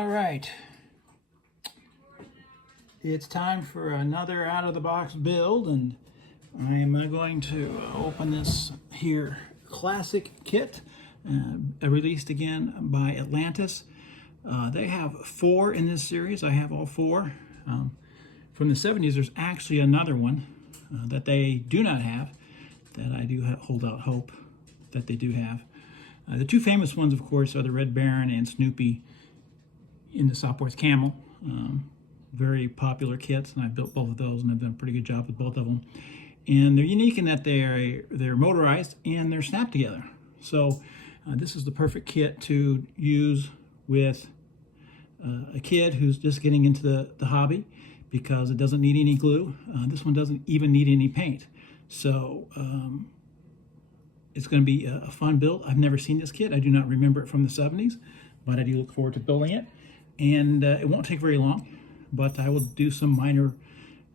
All right, it's time for another out-of-the-box build, and I am going to open this here classic kit, released again by Atlantis. They have 4 in this series. I have all 4. From the 70s, there's actually another one that they do not have, that I do hold out hope that they do have. The 2 famous ones, of course, are the Red Baron and Snoopy in the Southport's Camel. Very popular kits, and I built both of those, and I've done a pretty good job with both of them. And they're unique in that they're motorized and they're snapped together. So this is the perfect kit to use with a kid who's just getting into the hobby, because it doesn't need any glue. This one doesn't even need any paint. So it's going to be a fun build. I've never seen this kit. I do not remember it from the 70s, but I do look forward to building it. And it won't take very long, but I will do some minor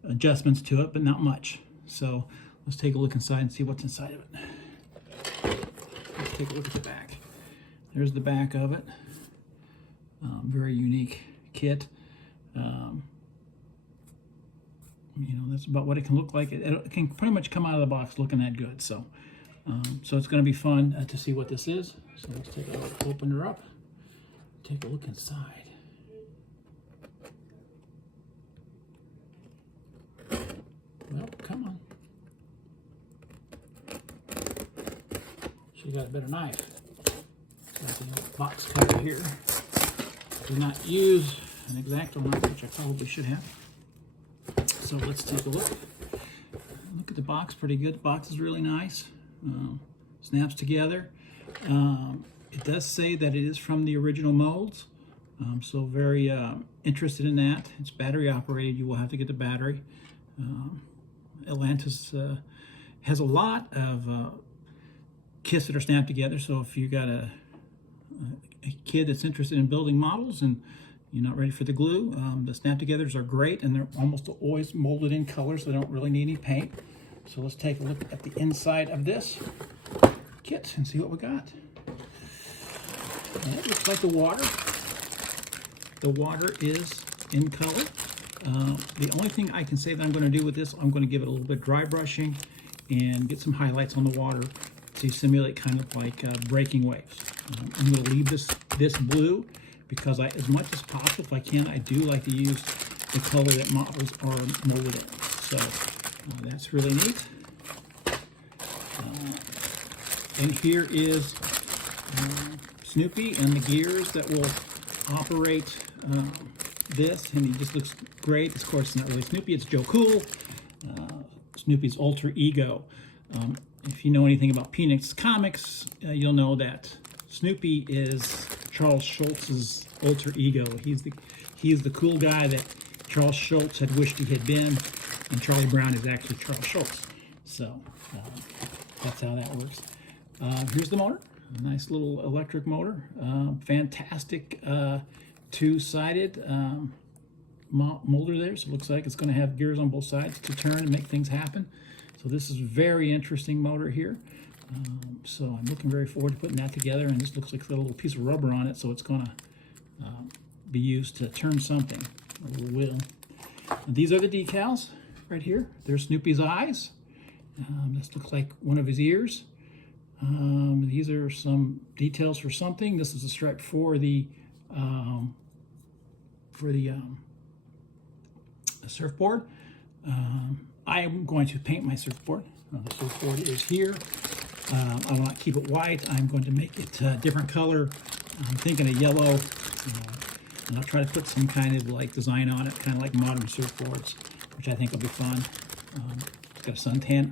adjustments to it, but not much. So let's take a look inside and see what's inside of it. Let's take a look at the back. There's the back of it. Very unique kit. You know, that's about what it can look like. It can pretty much come out of the box looking that good. So, so it's going to be fun to see what this is. So let's take a look, open her up, take a look inside. Well, come on. She got a better knife. Got the box cutter here. Do not use an X-Acto knife, which I probably should have. So let's take a look. Look at the box, pretty good. The box is really nice. Snaps together. It does say that it is from the original molds. So very interested in that. It's battery operated. You will have to get the battery. Atlantis has a lot of kits that are snapped together. So if you got a kid that's interested in building models and you're not ready for the glue, the snap togethers are great, and they're almost always molded in color, so they don't really need any paint. So let's take a look at the inside of this kit and see what we got. And it looks like the water is in color. The only thing I can say that I'm going to do with this, I'm going to give it a little bit dry brushing and get some highlights on the water to simulate kind of like breaking waves. I'm going to leave this blue, because as much as possible, if I can, I do like to use the color that models are molded in. So that's really neat. And here is Snoopy and the gears that will operate this, and he just looks great. Of course, it's not really Snoopy, it's Joe Cool, Snoopy's alter ego. If you know anything about Bmck comics, you'll know that Snoopy is Charles Schultz's alter ego. He's the cool guy that Charles Schultz had wished he had been, and Charlie Brown is actually Charles Schultz. So that's how that works. Here's the motor, a nice little electric motor. Fantastic 2-sided molder there. So it looks like it's going to have gears on both sides to turn and make things happen. So this is a very interesting motor here. So I'm looking very forward to putting that together, and this looks like a little piece of rubber on it, so it's going to be used to turn something, or a wheel. And these are the decals right here. There's Snoopy's eyes. This looks like one of his ears. These are some details for something. This is a stripe for the surfboard. I am going to paint my surfboard. The surfboard is here. I will not keep it white. I'm going to make it a different color. I'm thinking a yellow. And I'll try to put some kind of like design on it, kind of like modern surfboards, which I think will be fun. It's got a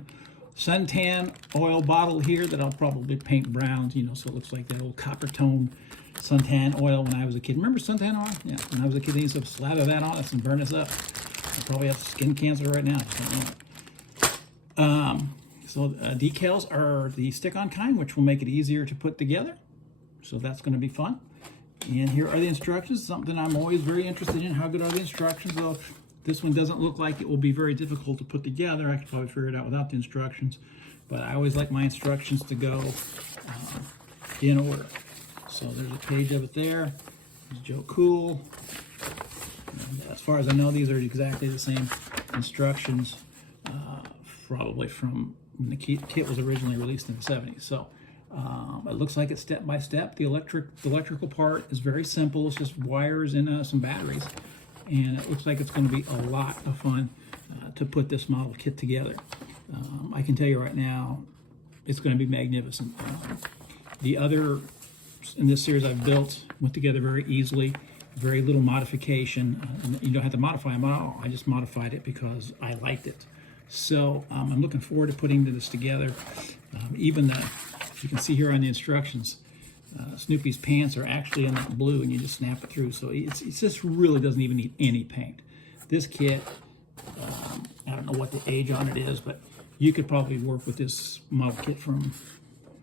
suntan oil bottle here that I'll probably paint brown, you know, so it looks like that old copper tone suntan oil when I was a kid. Remember suntan oil? Yeah, when I was a kid, they used to slather that on us and burn us up. I probably have skin cancer right now. I don't know. So decals are the stick-on kind, which will make it easier to put together. So that's going to be fun. And here are the instructions, something I'm always very interested in. How good are the instructions? Though this one doesn't look like it will be very difficult to put together. I could probably figure it out without the instructions. But I always like my instructions to go in order. So there's a page of it there. This is Joe Cool. And as far as I know, these are exactly the same instructions, probably from when the kit was originally released in the 70s. So it looks like it's step by step. The electrical part is very simple. It's just wires and some batteries. And it looks like it's going to be a lot of fun to put this model kit together. I can tell you right now, it's going to be magnificent. The other in this series I've built went together very easily, very little modification. You don't have to modify them at all. I just modified it because I liked it. So I'm looking forward to putting this together. Even you can see here on the instructions, Snoopy's pants are actually in that blue, and you just snap it through. So it just really doesn't even need any paint. This kit, I don't know what the age on it is, but you could probably work with this model kit from,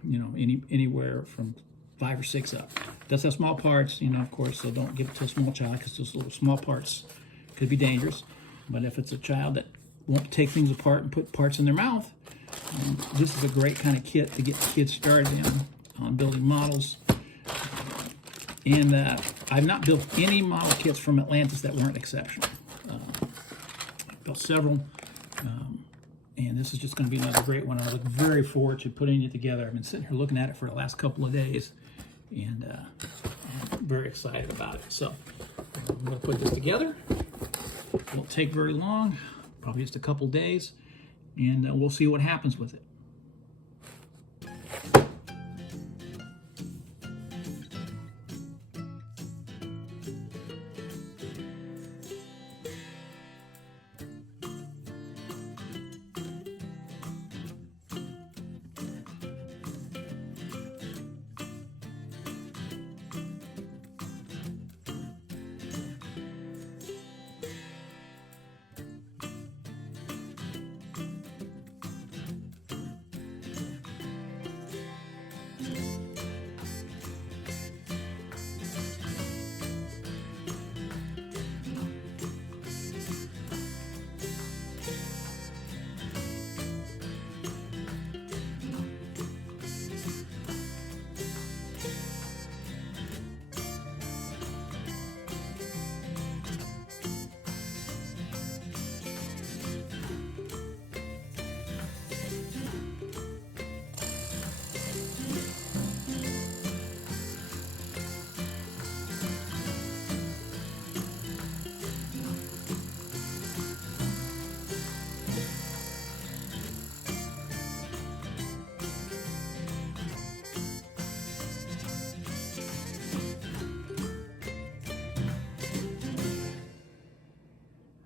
anywhere from 5 or 6 up. It does have small parts, of course, so don't give it to a small child because those little small parts could be dangerous. But if it's a child that won't take things apart and put parts in their mouth, this is a great kind of kit to get kids started on building models. And I've not built any model kits from Atlantis that weren't exceptional. I've built several, and this is just going to be another great one. I look very forward to putting it together. I've been sitting here looking at it for the last couple of days, and I'm very excited about it. So I'm going to put this together. It won't take very long, probably just a couple days, and we'll see what happens with it.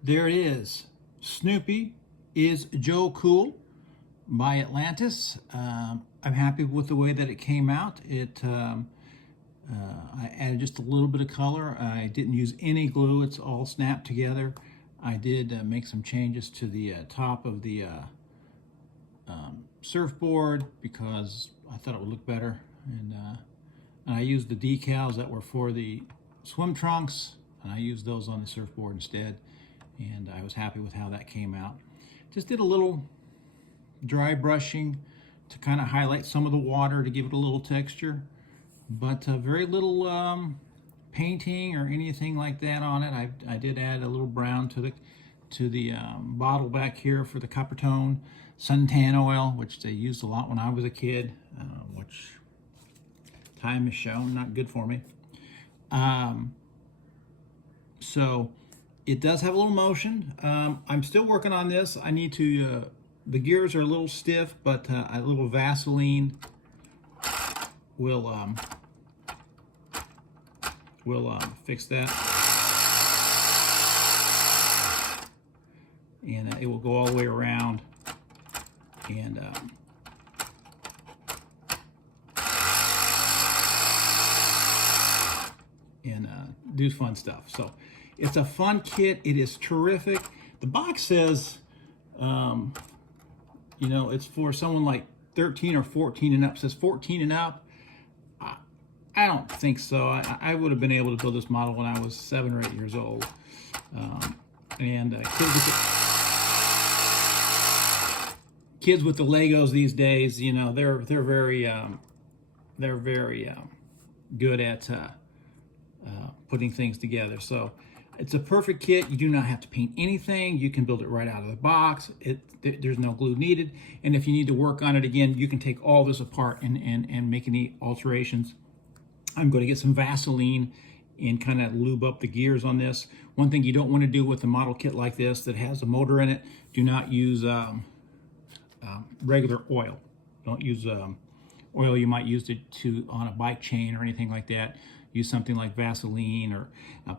There it is. Snoopy is Joe Cool by Atlantis. I'm happy with the way that it came out. I added just a little bit of color. I didn't use any glue. It's all snapped together. I did make some changes to the top of the surfboard because I thought it would look better. And I used the decals that were for the swim trunks, and I used those on the surfboard instead. And I was happy with how that came out. Just did a little dry brushing to kind of highlight some of the water to give it a little texture, but very little painting or anything like that on it. I did add a little brown to the bottle back here for the copper tone suntan oil, which they used a lot when I was a kid, which time has shown not good for me. So it does have a little motion. I'm still working on this. I need to, the gears are a little stiff, but a little Vaseline will fix that. And it will go all the way around and do fun stuff. So it's a fun kit. It is terrific. The box says, it's for someone like 13 or 14 and up. It says 14 and up. I don't think so. I would have been able to build this model when I was 7 or 8 years old. Kids with the Legos these days, they're very good at putting things together. So it's a perfect kit. You do not have to paint anything. You can build it right out of the box. There's no glue needed. And if you need to work on it again, you can take all this apart and make any alterations. I'm going to get some Vaseline and kind of lube up the gears on this. One thing you don't want to do with a model kit like this that has a motor in it, do not use regular oil. Don't use oil you might use on a bike chain or anything like that. Use something like Vaseline or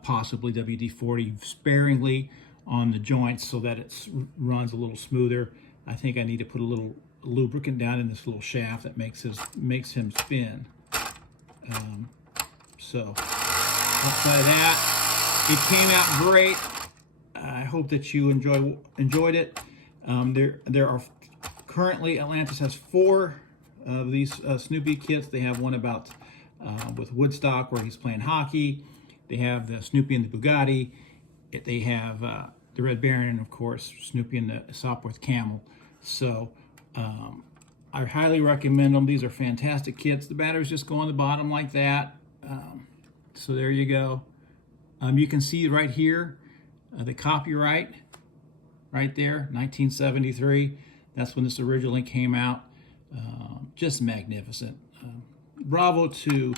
possibly WD-40 sparingly on the joints so that it runs a little smoother. I think I need to put a little lubricant down in this little shaft that makes him spin. So outside of that, it came out great. I hope that you enjoyed it. There are currently, Atlantis has 4 of these Snoopy kits. They have one about with Woodstock where he's playing hockey. They have the Snoopy and the Bugatti. They have the Red Baron, and of course Snoopy and the Sopwith Camel. So I highly recommend them. These are fantastic kits. The batteries just go on the bottom like that. So there you go. You can see right here the copyright right there, 1973. That's when this originally came out. Just magnificent. Bravo to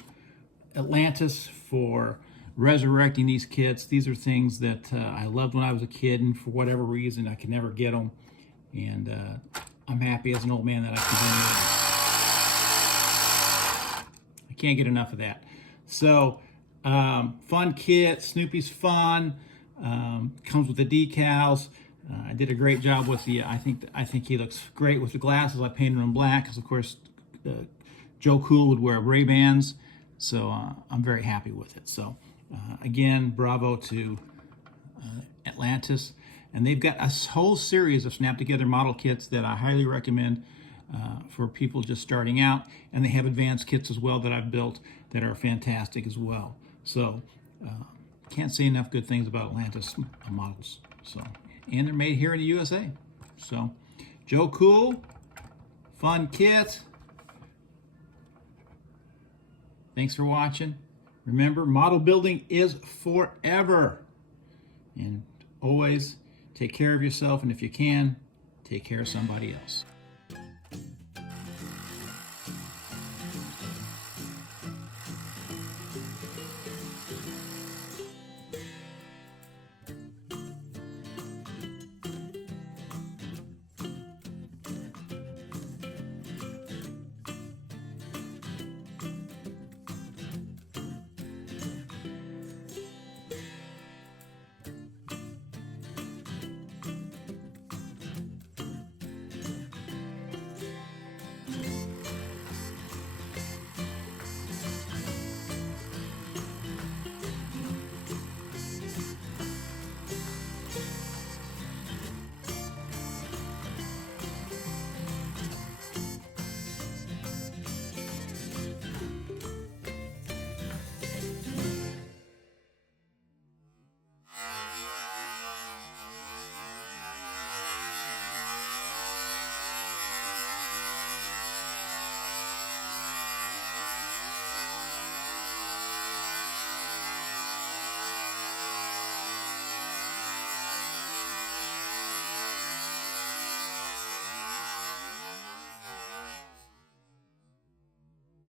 Atlantis for resurrecting these kits. These are things that I loved when I was a kid, and for whatever reason I could never get them. And I'm happy as an old man that I can do it. I can't get enough of that. So fun kit. Snoopy's fun. Comes with the decals. I did a great job with the. I think he looks great with the glasses. I painted him black because, of course, Joe Cool would wear Ray-Bans. So I'm very happy with it. So again, bravo to Atlantis. And they've got a whole series of snap-together model kits that I highly recommend for people just starting out. And they have advanced kits as well that I've built that are fantastic as well. So can't say enough good things about Atlantis models. So, and they're made here in the USA. So, Joe Cool, fun kit. Thanks for watching. Remember, model building is forever. And always take care of yourself, and if you can, take care of somebody else.